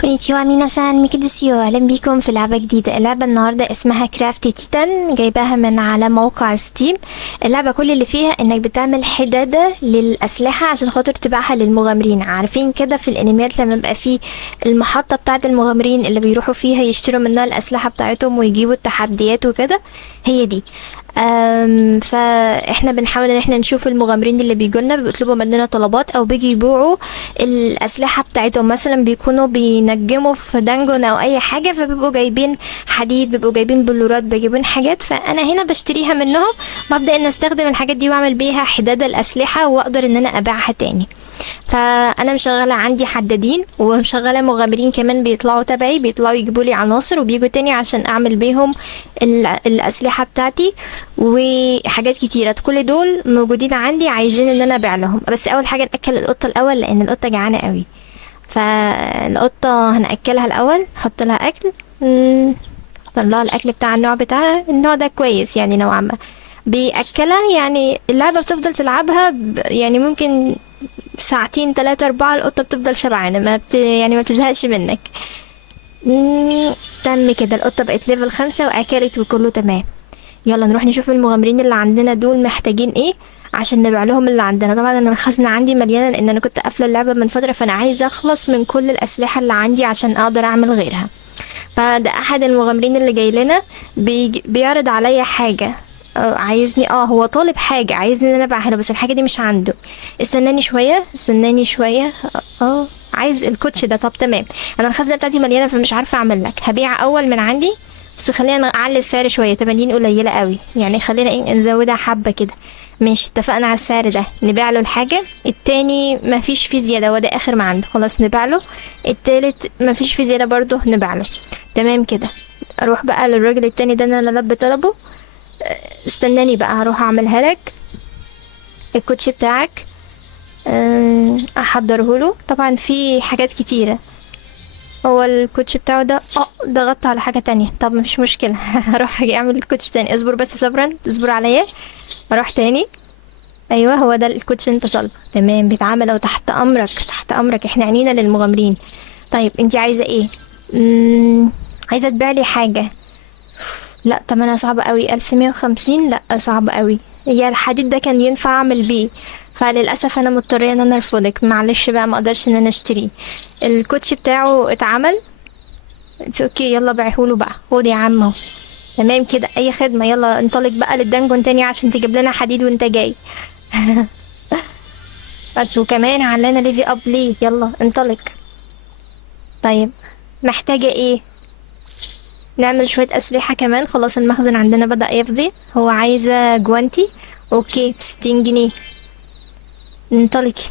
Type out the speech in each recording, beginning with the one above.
كونيتشوا ميناسان، ميكي ديسيو. اهلا بيكم في لعبة جديدة. اللعبة النهاردة اسمها كرافتي تيتان، جايباها من على موقع ستيم. اللعبة كل اللي فيها انك بتعمل حدادة للأسلحة عشان خاطر تبيعها للمغامرين. عارفين كده في الانميات لما بيبقى فيه المحطة بتاعة المغامرين اللي بيروحوا فيها يشتروا منها الأسلحة بتاعتهم ويجيبوا التحديات وكده، هي دي. فاحنا بنحاول ان احنا نشوف المغامرين اللي بيجولنا بيطلبوا مننا طلبات او بيجي يبيعوا الاسلحه بتاعتهم. مثلا بيكونوا بينجموا في دنجون او اي حاجه، فبيبقوا جايبين حديد، بيبقوا جايبين بلورات، بيجيبين حاجات، فانا هنا بشتريها منهم. ببدا ان استخدم الحاجات دي واعمل بيها حداد الاسلحه واقدر ان انا ابيعها تاني. فانا مشغله عندي حدادين ومشغله مغامرين كمان بيطلعوا تبعي، بيطلعوا يجيبوا لي عناصر وبيجوا تاني عشان اعمل بيهم الاسلحه بتاعتي وحاجات كتيره. كل دول موجودين عندي عايزين ان انا ابيع لهم. بس اول حاجه ناكل القطه الاول لان القطه جعانه قوي. فالقطه هناكلها الاول، نحط لها اكل، نحط لها الاكل بتاع النوع بتاعها. النوع ده كويس يعني نوعا ما بيأكلها. يعني اللعبة بتفضل تلعبها يعني ممكن ساعتين 3 4 القطة بتفضل شبعانة، يعني ما بتزهقش منك. تم كده، القطة بقت ليفل 5 وأكلت وكله تمام. يلا نروح نشوف المغامرين اللي عندنا دول محتاجين ايه عشان نبيع لهم اللي عندنا. طبعا انا الخزنة عندي مليانة لان انا كنت قافلة اللعبة من فترة، فانا عايزة اخلص من كل الاسلحة اللي عندي عشان اقدر اعمل غيرها. فده احد المغامرين اللي جاي لنا بيعرض عليا حاجة. عايزني هو طالب حاجة عايزني ان انا ابيعها له، بس الحاجة دي مش عنده. استناني شوية استناني شوية. عايز الكوتش ده. طب تمام، انا الخزنة بتاعتي مليانة فمش عارفة اعمل لك. هبيع اول من عندي، بس خلينا اعلي السعر شوية. 80 قليلة قوي يعني، خلينا نزودها حبة كده. ماشي، اتفقنا على السعر ده. نبيع له الحاجة. التاني مفيش فيه زيادة، وده اخر ما عنده، خلاص نبيع له. التالت مفيش فيه زيادة برضه، نبيع له. تمام كده. اروح بقى للراجل التاني ده انا لبي طلبه. استناني بقى، هروح اعملها لك. الكوتشي بتاعك احضره له. طبعا في حاجات كتيرة. هو الكوتش بتاعه ده ضغطت على حاجة تانية. طب مفيش مشكلة. هروح اجي اعمل الكوتش تاني. اصبر بس، صبرا اصبر عليا. اروح تاني. ايوه هو ده الكوتش انت طالبه. تمام، بيتعمل اهو. تحت امرك تحت امرك، احنا عنينا للمغامرين. طيب انتي عايزة ايه؟ عايزة تبيعلي حاجة. لا تمنها صعب قوي. 1150، لا صعب قوي. هي الحديد ده كان ينفع اعمل بيه، فللاسف انا مضطريه ان انا ارفضك. معلش بقى، ما اقدرش ان انا اشتريه. الكوتش بتاعه اتعمل. اوكي، يلا بيعهوله بقى. خد يا عم اهو. تمام كده، اي خدمه. يلا انطلق بقى للدنجون تاني عشان تجيب لنا حديد وانت جاي. بس وكمان علينا ليفي اب ليه. يلا انطلق. طيب محتاجه ايه؟ نعمل شوية أسلحة كمان. خلاص المخزن عندنا بدأ يفضي. هو عايزة جوانتي. اوكي، ب60 جنيه. انطلقي.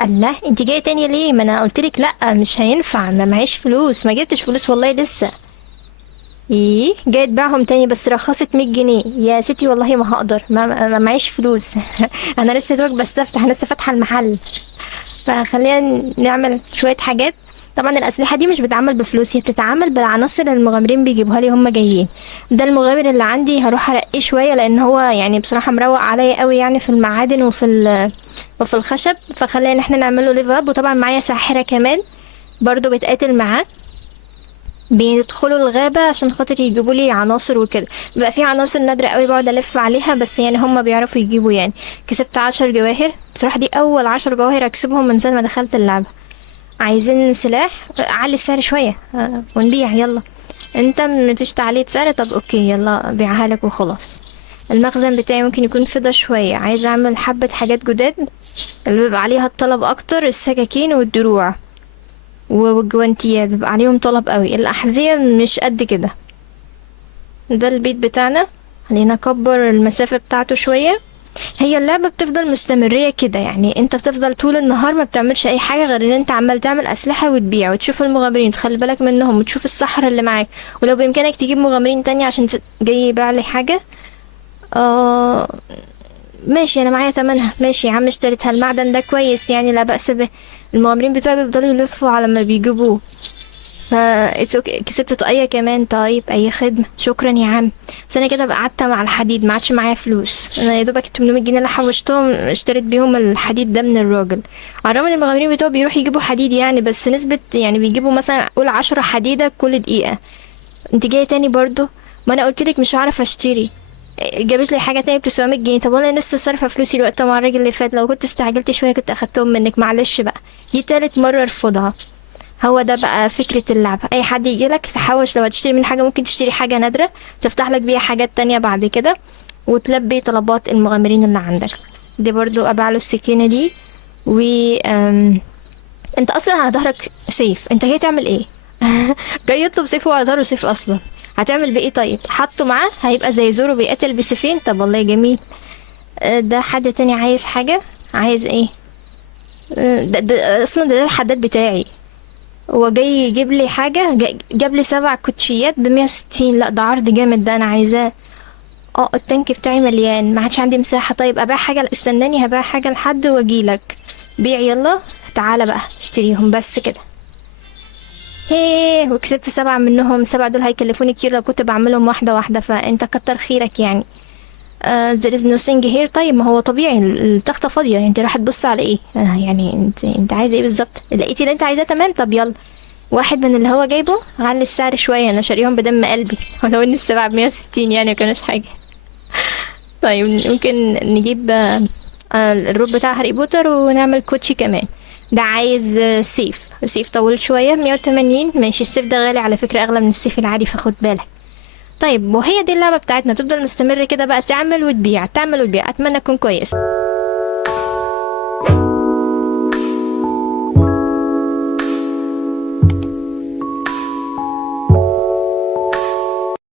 الله، انت جاية تاني ليه؟ ما انا قلتلك لأ مش هينفع، ما معيش فلوس. ما جبتش فلوس والله لسه. ايه، جاية تبيعهم تاني بس رخصت 100 جنيه يا ستي. والله ما هقدر، ما معيش فلوس. انا لسه دوك بستفتح، لسه فاتحة المحل. فخلينا نعمل شوية حاجات. طبعا الأسلحة دي مش بتتعمل بفلوس، هي بتتعمل بالعناصر اللي المغامرين بيجيبوها لي هم جايين. ده المغامر اللي عندي هروح ارقيه شوية لان هو يعني بصراحة مروق عليا قوي يعني في المعادن وفي الخشب. فخلينا ان احنا نعمله ليف اب. وطبعا معايا ساحرة كمان برضو بتقاتل معاه. بيدخلوا الغابة عشان خاطر يجيبوا لي عناصر وكده. بيبقى في عناصر نادرة قوي بقعد الف عليها، بس يعني هم بيعرفوا يجيبوا يعني. كسبت 10 جواهر بصراحة. دي اول 10 جواهر اكسبهم من ساعة ما دخلت اللعبة. عايزين سلاح. علي السعر شوية ونبيع. يلا انت مفيش تعليق سعر. طب اوكي يلا بيعها لك وخلاص. المخزن بتاعي ممكن يكون فضى شوية. عايزة اعمل حبة حاجات جداد اللي بيبقى عليها الطلب اكتر. السكاكين والدروع والجوانتيات بيبقى عليهم طلب قوي. الاحذية مش قد كده. ده البيت بتاعنا. خلينا نكبر المسافة بتاعته شوية. هي اللعبة بتفضل مستمرية كده يعني. انت بتفضل طول النهار ما بتعملش اي حاجة غير ان انت عمال تعمل اسلحة وتبيع وتشوف المغامرين تخلي بالك منهم وتشوف الصحراء اللي معاك. ولو بامكانك تجيب مغامرين تاني عشان جاي يبيع لي حاجة. ماشي، انا معايا تمنها. ماشي يا عم، اشتريتها. المعدن ده كويس يعني، لا بأس به. المغامرين بتوعي بيفضلوا يلفوا على ما بيجيبوه. اتس اوكي. كسبت طاقية كمان، طيب اي خدمة، شكرا يا عم. بس انا كده بقى قعدت مع الحديد، ما عادش معايا فلوس. انا يا دوبك 800 جنيه اللي حوشتهم اشتريت بيهم الحديد ده من الراجل. على الرغم ان المغامرين بتوعه بيروحوا يجيبوا حديد يعني، بس نسبة يعني بيجيبوا مثلا قول 10 حديدة كل دقيقة. انت جاية تاني برضو؟ ما انا قلتلك مش هعرف اشتري. جابت لي حاجة تانية ب900 جنيه. طب وانا لسه صارفة فلوسي الوقت مع الراجل اللي فات، لو كنت استعجلت شوية كنت اخدتهم منك، معلش بقى. دي تالت مرة ارفضها. هو ده بقى فكرة اللعبة، اي حد يجيلك تحوش، لو هتشتري من حاجة ممكن تشتري حاجة نادرة تفتح لك بيها حاجات تانية بعد كده، وتلبي طلبات المغامرين اللي عندك. دي برضو ابيع له السكينة دي. و انت اصلا على ظهرك سيف، انت جاي تعمل ايه؟ جاي يطلب سيف وعلى ظهره سيف اصلا. هتعمل بايه طيب؟ حطه معاه هيبقى زي زورو بيقتل بسيفين. طب والله جميل. ده حد تاني عايز حاجة؟ عايز ايه؟ ده اصلا ده الحداد بتاعي. هو جاي يجيب لي حاجة، جاب لي 7 كوتشيات ب160. لا ده عرض جامد، ده انا عايزاه. اه التانك بتاعي مليان، ما عادش عندي مساحة. طيب ابيع حاجة، استناني هبيع حاجة لحد واجيلك. بيع يلا. تعالى بقى اشتريهم بس كده. هيه، وكسبت 7 منهم. 7 دول هيكلفوني كتير لو كنت بعملهم واحدة واحدة، فانت كتر خيرك يعني. there is nothing here. طيب ما هو طبيعي التختة فاضية يعني، انت راح تبص على ايه؟ يعني انت عايزة ايه بالظبط؟ لقيتي اللي انت عايزاه تمام، طب يلا. واحد من اللي هو جايبه علي السعر شوية، انا شاريهم بدم قلبي. ولو ان السبعة ب160 يعني مكانوش حاجة. طيب ممكن نجيب الروب بتاع هاري بوتر ونعمل كوتشي كمان. ده عايز سيف. سيف طويل شوية 180. ماشي، السيف ده غالي على فكرة، أغلى من السيف العادي، فخد بالك. طيب وهي دي اللعبة بتاعتنا، بتفضل مستمر كده بقى، تعمل وتبيع تعمل وتبيع. أتمنى تكون كويس.